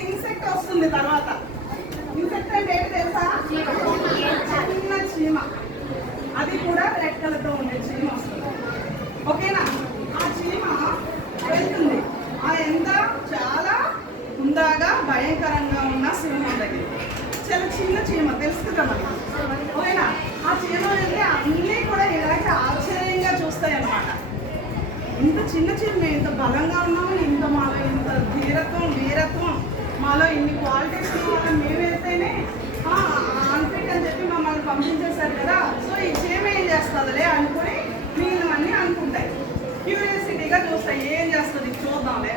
Insect వస్తుంది తర్వాత. Insect అంటే ఏంటి తెలుసా? చిన్న చీమ, అది కూడా రెడ్ కలర్తో ఉండే చీమ వస్తుంది. ఓకేనా? ఆ చీమ వెళ్తుంది. ఆ ఎంత చాలా హుందాగా భయంకరంగా ఉన్న సింహం దగ్గర. చాలా చిన్న చీమ, తెలుసు కదా మనకి. ఓకేనా? ఆ చీమ వెళ్ళి అన్నీ కూడా ఇలాగే ఆశ్చర్యంగా చూస్తాయి అన్నమాట. ఇంత చిన్న చీమ, ఇంత బలంగా ఉన్నాము, ఇంత మాలో ఇంత వీరత్వం మాలో ఇన్ని క్వాలిటీస్ వాళ్ళని మేము వెళ్తేనే అన్ఫిట్ అని చెప్పి మమ్మల్ని పంపించేశారు కదా. సో ఈ చీమ ఏం చేస్తుందిలే అనుకుని నేను అన్నీ అనుకుంటాయి. క్యూరియాసిటీగా చూస్తాయి, ఏం చేస్తుంది చూద్దాంలే.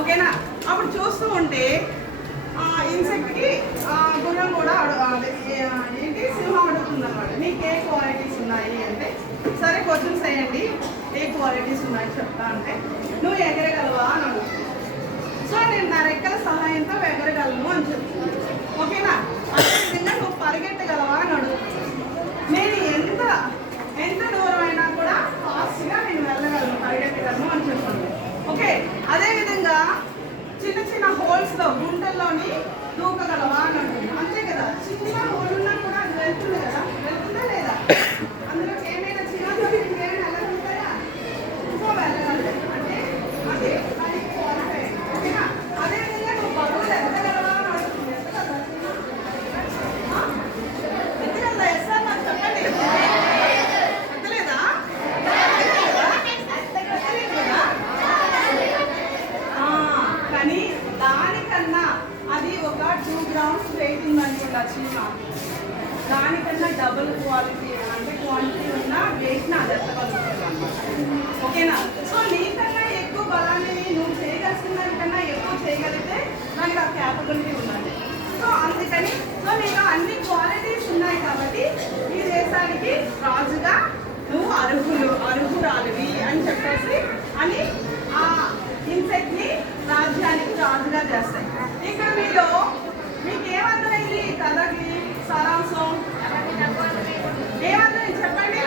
ఓకేనా? అప్పుడు చూస్తూ ఉంటే ఇన్సెక్ట్కి గుర్రం కూడా ఏంటి సింహం అడుగుతుంది అన్నమాట. నీకు ఏ క్వాలిటీస్ ఉన్నాయి అంటే, సరే క్వశ్చన్స్ వేయండి, ఏ క్వాలిటీస్ ఉన్నాయి చెప్తా అంటే, నువ్వు ఎగరగలవా అని అడుగుతుంది. సో నేను నా రెక్కల సహాయంతో ఎగరగలను అని చెప్తున్నాను. ఓకేనా? అదేవిధంగా నువ్వు పరిగెట్టగలవా అని అడుగుతుంది. నేను ఎంత దూరం అయినా కూడా ఫాస్ట్గా నేను వెళ్ళగలను, పరిగెట్టగలను అని చెప్పండి. ఓకే, అదేవిధంగా చిన్న హోల్స్లో గుంటల్లోని దూకగలవా అని అంటుంది. అంతే కదా, చిన్న హోల్ ఉన్నా కూడా అది వెళ్తుంది కదా, వెళ్తుందా లేదా? అందులో ఏమైనా చిన్నదో ఇంకేమైనా వెళ్ళగలుగుతాయా? సో వెళ్ళగలదు అంటే అదే క్వాలిఫై. ఓకేనా? అదేవిధంగా నువ్వు బరువులు ఎత్తగలవా అని అడుగుతుంది. ఎత్తగలదా? ఎస్ఆర్ నాకు చెప్పండి. ఎత్తలేదా? కానీ దానికన్నా అది ఒక 2 grams వెయిట్ ఉందనుకుంటా చీమ. దానికన్నా డబుల్ క్వాలిటీ అంటే క్వాంటిటీ ఉన్న వెయిట్ని అది ఎత్తగలుగుతుంది అన్నమాట. ఓకేనా? సో నీకన్నా ఎక్కువ బలాన్ని నువ్వు చేయగలిసిన దానికన్నా ఎక్కువ చేయగలిగితే దానికి ఆ క్యాపబిలిటీ ఉన్నది. సో అందుకని నీకు అన్ని క్వాలిటీస్ ఉన్నాయి కాబట్టి ఈ దేశానికి రాజుగా నువ్వు అర్హురాలివి అని చెప్పేసి అని ఆ ఇన్సెక్ట్ని రాజ్యానికి రాజుగా చేస్తాయి. ఇక్కడ మీకు ఏమర్థమైంది ఈ కథకి సారాంశం? ఏమర్థమైంది చెప్పండి.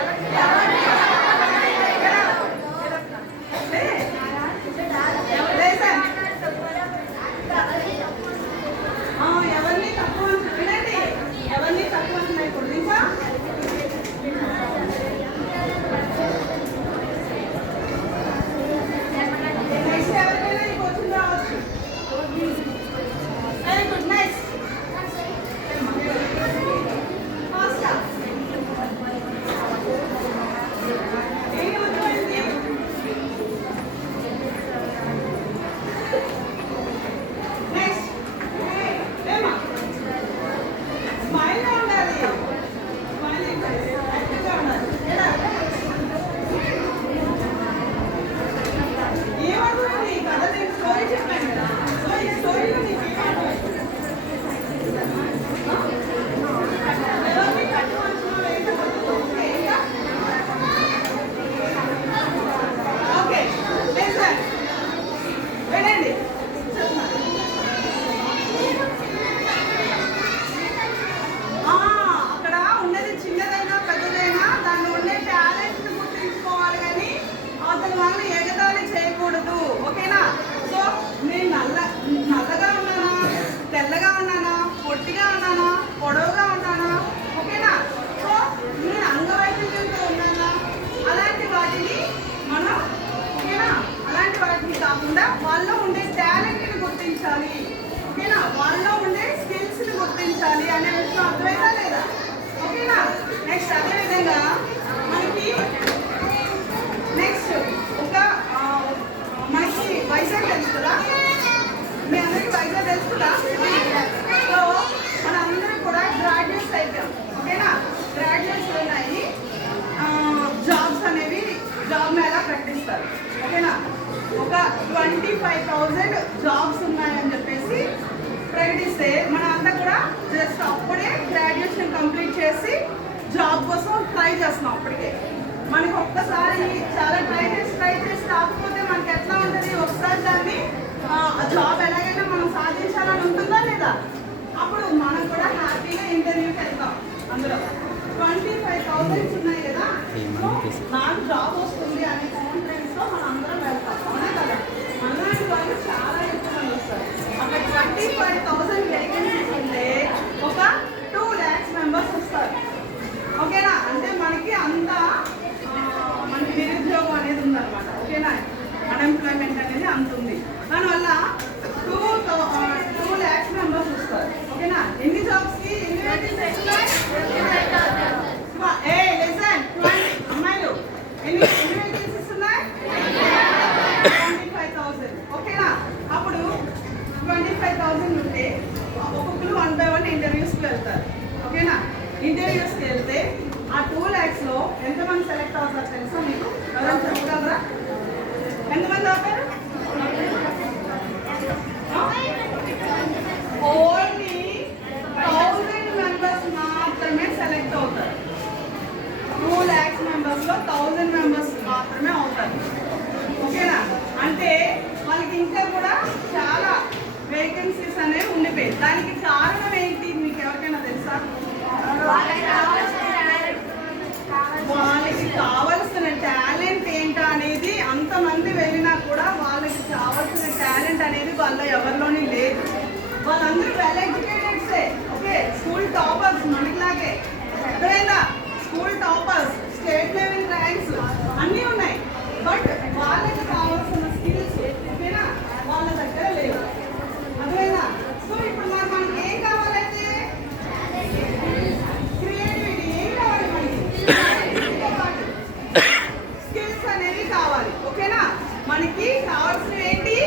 ఎవరిని తక్కువ వినండి, ఎవరిని తక్కువ అంటున్నాయి ఇప్పుడు ఇంకా వాళ్ళలో ఉండే టాలెంట్ని గుర్తించాలి. ఓకేనా? వాళ్ళలో ఉండే స్కిల్స్ని గుర్తించాలి అనే విషయం అర్థమైందా లేదా? ఓకేనా? నెక్స్ట్ అదేవిధంగా మనకి నెక్స్ట్ మనకి వైజాగ్ తెలుస్తుందా? మీ అందరికీ వైజాగ్ తెలుస్తుందా? సో మనందరం కూడా గ్రాడ్యుయేట్స్ అయిపోయాం. ఓకేనా? గ్రాడ్యుయేట్స్ ఉన్నాయి, జాబ్స్ అనేవి జాబ్ మేళా ప్రకటిస్తారు. ఓకేనా? ఒక 25,000 జాబ్స్ ఉన్నాయని చెప్పేసి ప్రకటిస్తే మనం అంతా కూడా జస్ట్ అప్పుడే గ్రాడ్యుయేషన్ కంప్లీట్ చేసి జాబ్ కోసం ట్రై చేస్తున్నాం. అప్పటికే మనకి ఒక్కసారి చాలా ట్రై చేసి రాకపోతే మనకి ఎట్లా ఉంటుంది? ఒకసారి దాన్ని జాబ్ ఎలాగైనా మనం సాధించాలని ఉంటుందా లేదా? అప్పుడు మనం కూడా హ్యాపీగా ఇంటర్వ్యూకి వెళ్తాం. అందులో 25,000 ఉన్నాయి కదా, నాకు జాబ్ వస్తుంది అనే కాన్ఫిడెన్స్తో మనం అందరం వెళ్తాం. అవునా కదా? అలాంటి వాళ్ళు చాలా ఎక్కువ మంది వస్తారు. అక్కడ అంత ఉంది. దానివల్ల 2 lakhs మెంబర్స్ వస్తారు. ఓకేనా? ఎన్ని జాబ్స్ కి ఎన్ని వేకెన్సీస్ ఉన్నాయి? అమ్మాయిలు ఎన్ని వేకెన్సీస్ ఉన్నాయి? 25,000. ఓకేనా? అప్పుడు 25,000 ఉంటే ఒక్కొక్కరు 1 by 1 ఇంటర్వ్యూస్కి వెళ్తారు. ఓకేనా? ఇంటర్వ్యూస్కి వెళ్తే ఆ 2 lakhs లో ఎంతమంది సెలెక్ట్ అవుతారు తెలుసా మీకు? ఎవరైనా చెప్పగలరా? ఎంతమంది అవుతారు? ఓన్లీ 1000 మెంబర్స్ మాత్రమే సెలెక్ట్ అవుతారు. 2 lakhs మెంబర్స్ లో 1000 మెంబర్స్ మాత్రమే అవుతారు. ఓకేనా? అంటే వాళ్ళకి ఇంకా కూడా చాలా వేకెన్సీస్ అనేవి ఉండిపోయాయి. దానికి కారణం ఏంటి మీకు ఎవరికైనా తెలుసా? వాళ్ళకి కావలసిన టాలెంట్ ఏంటా అనేది, అంతమంది వెళ్ళినా కూడా వాళ్ళకి కావాల్సిన టాలెంట్ అనేది వాళ్ళ ఎవరిలోని లేదు. వాళ్ళందరూ వెల్ ఎడ్యుకేటెడ్సే. ఓకే, స్కూల్ టాపర్స్ మనకిలాగే. ఎక్కడైనా school toppers, state level ranks అన్నీ ఉన్నాయి. బట్ వాళ్ళకి కావాల్సిన స్కిల్స్ ఓకేనా వాళ్ళ దగ్గర లేవు. అదేనా? సో ఇప్పుడు మనకి ఏం కావాలంటే క్రియేటివిటీ. ఏం కావాలి మనకి? స్కిల్స్ అనేవి కావాలి. ఓకేనా? మనకి కావాల్సినవి ఏంటి?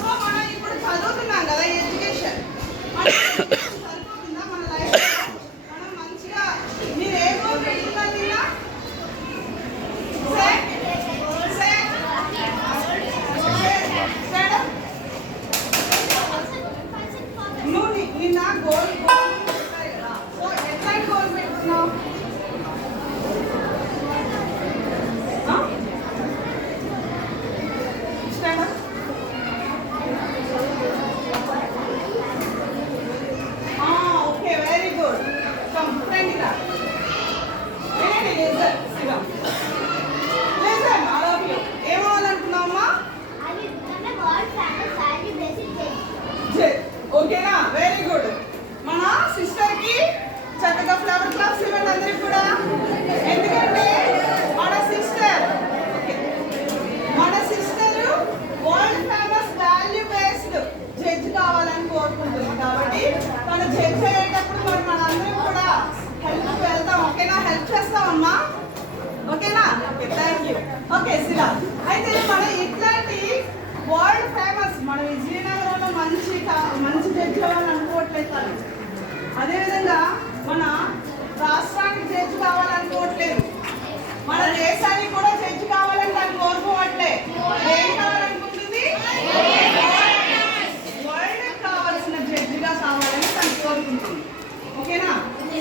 సో మనం ఇప్పుడు చదువుతున్నాం కదా ఎడ్యుకేషన్. సరిపోతుందా మన లైఫ్? మనం మంచిగా మీరు ఏ గోల్ పెట్టుకున్నారు? నిన్న గోల్ పెట్టారు కదా. సో ఎట్లాంటి గోల్ పెట్టుకున్నావు? Okay, very good. ఏమవ్వాలనుకున్నావమ్మా? ఓకేనా? Very good. మన సిస్టర్ కి చక్కగా ఫ్లవర్ క్లాప్స్ ఇవ్వండి అందరికి కూడా. ఎందుకంటే మన sister world famous value based judge కావాలని కోరుకుంటుంది. కాబట్టి తను జడ్జ్ అయ్యేటప్పుడు మరి మనందరం కూడా హెల్ప్ వెళ్తాం. ఓకేనా? హెల్ప్ చేస్తామమ్మా. ఓకేనా? Okay, thank you. ఓకే శిలా, అయితే మనం ఇట్లాంటి వరల్డ్ ఫేమస్ మన విజయనగరంలో మంచి జడ్జి అవ్వాలని అనుకోవట్లేదు. అదేవిధంగా మన రాష్ట్రానికి జడ్జి కావాలనుకోవట్లేదు. మన దేశానికి కూడా జడ్జి కావాలని తను కోరుకోవట్లే. ఏం కావాలనుకుంటుంది? వరల్డ్ కావాల్సిన జడ్జిగా కావాలని తను కోరుకుంటుంది. ఓకేనా?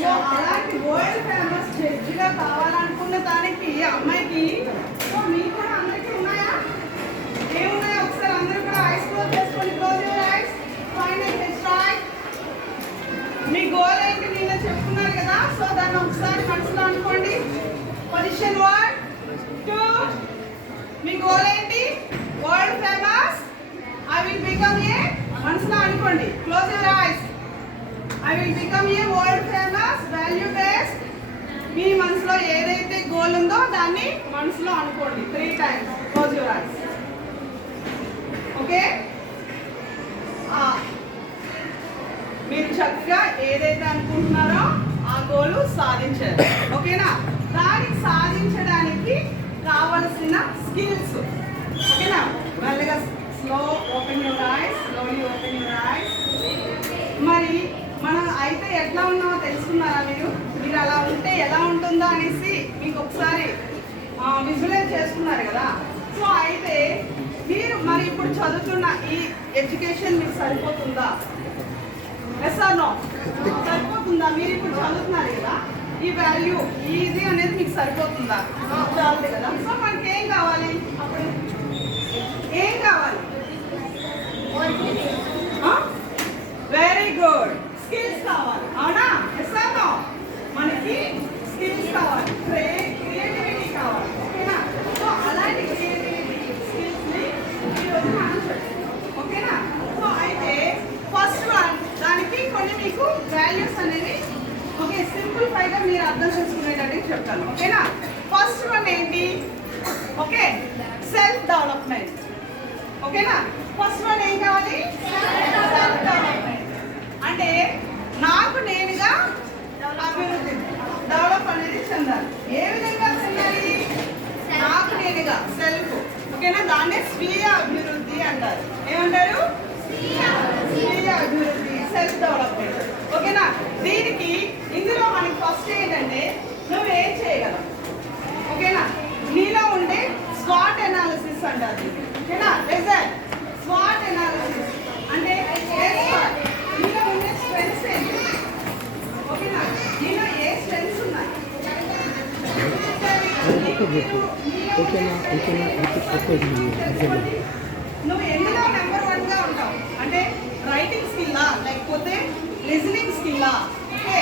సో అలాంటి వరల్డ్ ఫేమస్ జడ్జిగా కావాలనుకున్న దానికి అమ్మాయికి మీకు కూడా అందరికీ ఉన్నాయా? ఏమున్నాయో ఒకసారి అందరూ కూడా ఐస్ క్లోజ్ చేసుకోండి. Close your eyes. Find a strike. మీ గోల్ ఏంటి నిన్న చెప్పుకున్నారు కదా. సో దాన్ని ఒకసారి మనసులో అనుకోండి. పొజిషన్ 1, 2. మీ గోల్ ఏంటి? World famous. I will become a. మనసులో అనుకోండి. Close your eyes. I will become a world famous value based. మీ మనసులో ఏదైతే గోల్ ఉందో దాన్ని మనసులో అనుకోండి 3 times. Close your eyes. Okay, మీరు చక్కగా ఏదైతే అనుకుంటున్నారో ఆ గోల్ సాధించారు. ఓకేనా? దానికి సాధించడానికి కావలసిన స్కిల్స్. ఓకేనా? మెల్లగా slow open your eyes. Slowly open your eyes. మరి మనం అయితే ఎట్లా ఉన్నామో తెలుసుకున్నారా? మీరు అలా ఉంటే ఎలా ఉంటుందో అనేసి మీకు ఒకసారి విజువలైజ్ చేసుకున్నారు కదా. సో అయితే మీరు మరి ఇప్పుడు చదువుతున్న ఈ ఎడ్యుకేషన్ మీకు సరిపోతుందా? Yes or no? సరిపోతుందా? మీరు ఇప్పుడు చదువుతున్నారు కదా, ఈ వాల్యూ ఇది అనేది మీకు సరిపోతుందా? చాలు కదా. సో మనకి ఏం కావాలి? అప్పుడు ఏం కావాలి? Very good. స్కిల్స్ కావాలి. అవునా? Yes or no? మనకి స్కిల్స్ కావాలి, క్రియేటివిటీ కావాలి. ఓకేనా? సో అలాంటి క్రియేటివిటీ స్కిల్స్ని ఈరోజు మనం చూద్దాం. ఓకేనా? సో అయితే ఫస్ట్ వన్, దానికి కొన్ని మీకు వాల్యూస్ అనేవి ఓకే సింప్లిఫైగా మీరు అర్థం చేసుకునేటట్టు చెప్తాను. ఓకేనా? ఫస్ట్ వన్ ఏంటి? Okay, self development. ఓకేనా. ఫస్ట్ వన్ ఏం కావాలి? అంటే నాకు నేనుగా అభివృద్ధి డెవలప్ అనేది చెందాలి. ఏ విధంగా చెందాలి? నాకు నేనుగా సెల్ఫ్. ఓకేనా, దాన్నే స్వీయ అభివృద్ధి అంటారు. ఏమంటారు? స్వీయ అభివృద్ధి, సెల్ఫ్ డెవలప్మెంట్. ఓకేనా. దీనికి ఇందులో మనకి ఫస్ట్ ఏంటంటే నువ్వు ఏం చేయగలవు. ఓకేనా, నీలో ఉండే స్వాట్ ఎనాలిసిస్ అంటారు. ఓకేనా, రిజల్ట్ స్వాట్ ఎనాలిసిస్ అంటే నీలో ఉండే స్ట్రెంగ్స్ ఏంటి. ఓకేనా, నీలో ఏ స్ట్రెంగ్స్ ఉన్నాయి. నువ్వు ఎందులో నెంబర్ 1గా ఉంటావు అంటే రైటింగ్ స్కిల్లా, లేకపోతే లిజనింగ్ స్కిల్లా, ఓకే,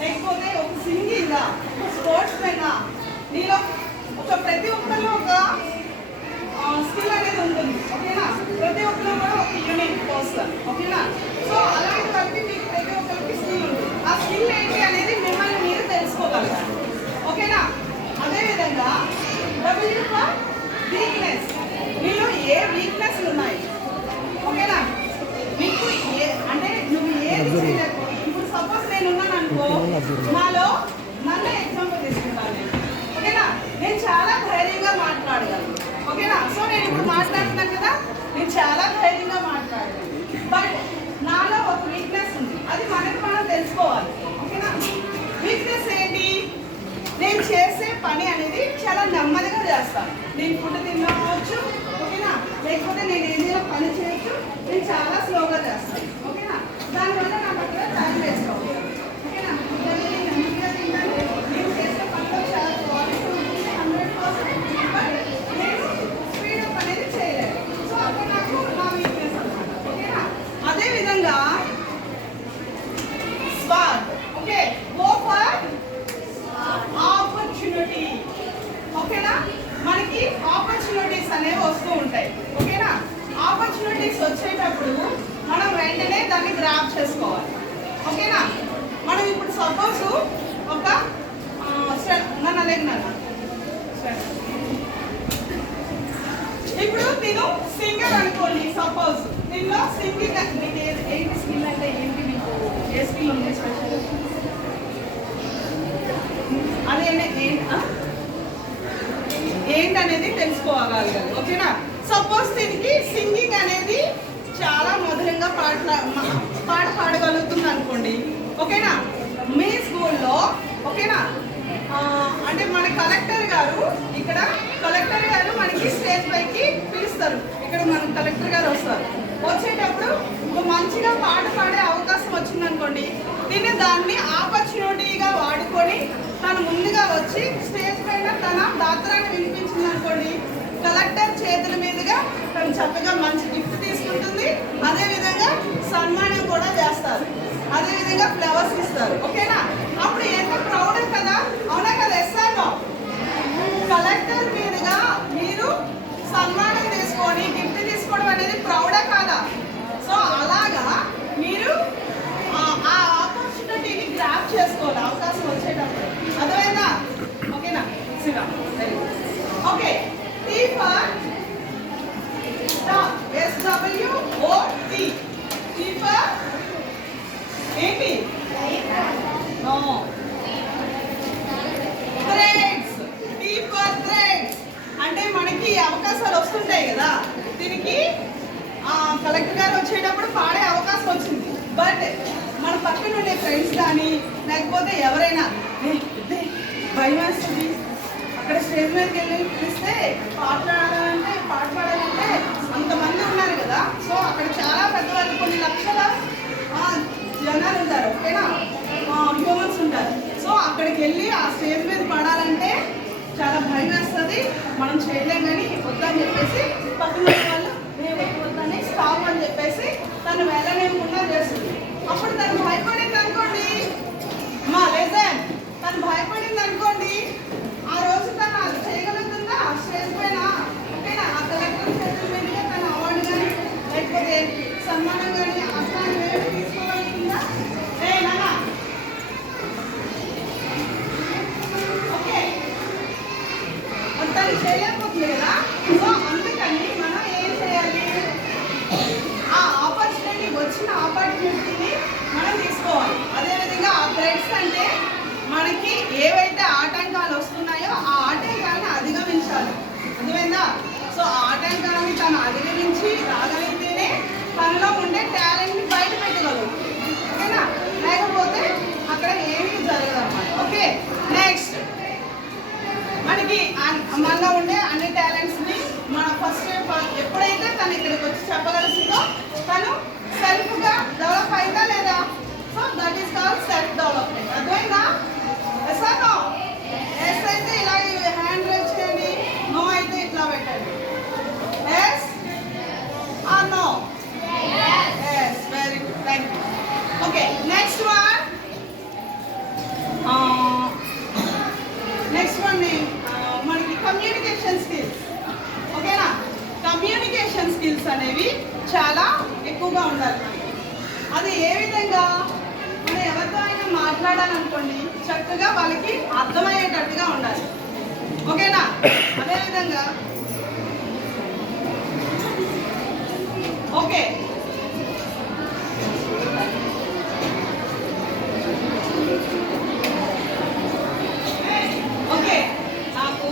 లేకపోతే ఒక సింగింగా, ఒక స్పోర్ట్స్ మెన్నా. నీలో ప్రతి ఒక్కరిలో ఒక స్కిల్ అనేది ఉంటుంది. ఓకేనా, ప్రతి ఒక్కరిలో కూడా ఒక యూనిక్ పర్సన్. ఓకేనా, సో అలాంటి వాళ్ళకి మీకు ప్రతి ఒక్కరికి స్కిల్ ఉంటుంది. ఆ స్కిల్ ఏంటి అనేది మిమ్మల్ని మీరు తెలుసుకోగలగాలి. ఓకేనా, అదేవిధంగా వీక్నెస్, నీలో ఏ వీక్నెస్లు ఉన్నాయి. ఓకేనా, నీకు ఏ అంటే నువ్వు ఏది చేయలేకపో. ఇప్పుడు సపోజ్ నేను ఉన్నాను అనుకో, నాలో నన్ను ఎగ్జాంపుల్ తీసుకుంటాను నేను. ఓకేనా, నేను చాలా ధైర్యంగా మాట్లాడగలను. ఓకేనా, సో నేను ఇప్పుడు మాట్లాడుతున్నాను కదా, నేను చాలా ధైర్యంగా మాట్లాడగలను. బట్ నాలో ఒక వీక్నెస్ ఉంది, అది మనకు మనం తెలుసుకోవాలి. ఓకేనా, వీక్నెస్ ఏంటి? నేను చేసే పని అనేది చాలా నెమ్మదిగా చేస్తాను. నేను ఫుడ్ తినవచ్చు. ఓకేనా, లేకపోతే నేను ఏదైనా పని చేయొచ్చు, నేను చాలా స్లోగా చేస్తాను. ఓకేనా, దానివల్ల నాకు అక్కడ టైం వేస్ట్ అవుతుంది. ఓకేనా, నేను నెమ్మదిగా తింటాను, నేను చేసే పనిలో చాలా క్వాలిటీ ఉంటుంది 100%. బట్ నేను స్పీడప్ అనేది చేయలేదు. సో అక్కడ నాకు నా వీక్నెస్ అనమాట. ఓకేనా, అదేవిధంగా స్వార్థ్. Okay, go for opportunity. ఓకేనా, మనకి ఆపర్చునిటీస్ అనేవి వస్తూ ఉంటాయి. ఓకేనా, ఆపర్చునిటీస్ వచ్చేటప్పుడు మనం వెంటనే దాన్ని గ్రాప్ చేసుకోవాలి. ఓకేనా, మనం ఇప్పుడు సపోజ్ ఒక నన్ను అడిగినాను, ఇప్పుడు నేను సింగర్ అనుకోండి. సపోజ్ దీనిలో సింగింగ్ మీకు ఏంటి స్కిల్ అంటే ఏంటి, మీకు ఏ స్కిల్ ఉంది స్పెషల్? అదే ఏంటనేది తెలుసుకోగలగాలి. ఓకేనా, సపోజ్ దీనికి సింగింగ్ అనేది చాలా మధురంగా పాట పాడగలుగుతుంది అనుకోండి. ఓకేనా, మీ స్కూల్లో ఓకేనా అంటే మన కలెక్టర్ గారు మనకి స్టేజ్ పైకి పిలుస్తారు. ఇక్కడ మన కలెక్టర్ గారు వస్తారు. వచ్చేటప్పుడు మంచిగా పాట పాడే అవకాశం వచ్చిందనుకోండి, దాన్ని ఆపర్చునిటీగా వాడుకొని తను ముందుగా వచ్చి స్టేజ్ పైన తన దాత్రాన్ని వినిపించింది అనుకోండి, కలెక్టర్ చేతుల మీదుగా తను చక్కగా మంచి గిఫ్ట్ తీసుకుంటుంది. అదేవిధంగా సన్మానం కూడా చేస్తారు, అదేవిధంగా ఫ్లవర్స్ ఇస్తారు. ఓకేనా, అప్పుడు ఎంత ప్రౌడ్ కదా, అవునా కదా? ఎస్ఆర్నో కలెక్టర్ మీదుగా మీరు సన్మానం తీసుకొని గిఫ్ట్ తీసుకోవడం అనేది ప్రౌడా కాదా? సో అలాగా మీరు ఆ ఆపర్చునిటీని గ్రాప్ చేసుకోవాలి అవకాశం వచ్చేటప్పుడు. అర్థమైందా? ఓకేనా, Shiva very good. Okay, T for SWOT. T for ఏంటి? No, threats. T for threats అంటే మనకి అవకాశాలు వస్తుంటాయి కదా. దీనికి కలెక్టర్ గారు వచ్చేటప్పుడు పాడే అవకాశం వచ్చింది. బట్ మన పక్కన ఉండే ఫ్రెండ్స్ కానీ లేకపోతే ఎవరైనా భయం వేస్తుంది, అక్కడ స్టేజ్ మీదకి వెళ్ళి పిలిస్తే పాట పాడాలంటే అంతమంది ఉన్నారు కదా. సో అక్కడ చాలా పెద్దవాళ్ళు, కొన్ని లక్షల జనాలు ఉంటారు. ఓకేనా, హ్యూమన్స్ ఉంటారు. సో అక్కడికి వెళ్ళి ఆ స్టేజ్ మీద పాడాలంటే చాలా భయం వేస్తుంది, మనం చేయలేం. కానీ వద్దని చెప్పేసి పక్కన వాళ్ళు వద్దని స్టాప్ అని చెప్పేసి తను వెళ్ళలేకుండా చేస్తుంది. అప్పుడు తను భయపడింది అనుకోండి, తను భయపడింది అనుకోండి, ఆ రోజు తను అది చేయగలుగుతుందా స్టేజ్ పైన? ఓకేనా, ఆ కలెక్టర్ చేతుల మీదుగా తన అవార్డు కానీ లేకపోతే సన్మానం కానీ అట్లాంటివి తీసుకోగలుగుతుందా? ఓకే, తను చేయలేకపోతుంది కదా. సో అందుకని మనం ఏం చేయాలి? ఏవైతే ఆటంకాలు వస్తున్నాయో ఆ ఆటంకాలను అధిగమించాలి. అర్థమైందా? సో ఆ ఆటంకాన్ని తను అధిగమించి రాగలిగితేనే తనలో ఉండే టాలెంట్ని బయట పెట్టగలరు. ఓకేనా? లేకపోతే అక్కడ ఏమీ జరగదు అన్నమాట. ఓకే, నెక్స్ట్ మనకి మనలో ఉండే అన్ని టాలెంట్స్ని మన ఫస్ట్ ఎప్పుడైతే తను ఇక్కడికి వచ్చి చెప్పగలుగుతుందో తను సెల్ఫ్గా డెవలప్ అయిందా లేదా? So that is called self development. అర్థమైందా? Yes or no? ఎస్ అయితే ఇలా హ్యాండ్ రైజ్ చేయండి, నో అయితే ఇట్లా పెట్టండి. Yes or no? Yes, very good, thank you. Okay, next one. Next one మనకి కమ్యూనికేషన్ స్కిల్స్. ఓకేనా? కమ్యూనికేషన్ స్కిల్స్ అనేవి చాలా ఎక్కువగా ఉండాలి. అది ఏ విధంగా? మనం ఎవరితో అయినా మాట్లాడాలనుకోండి, చక్కగా వాళ్ళకి అర్థమయ్యేటట్టుగా ఉండాలి. ఓకేనా? అదేవిధంగా ఓకే ఓకే నాకు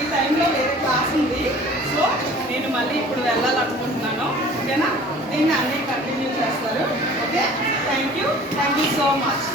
ఈ టైంలో వేరే క్లాస్ ఉంది. సో నేను మళ్ళీ ఇప్పుడు వెళ్ళాలనుకుంటున్నాను. ఓకేనా? దీన్ని అన్నీ కంటిన్యూ చేస్తారు. Okay, thank you so much.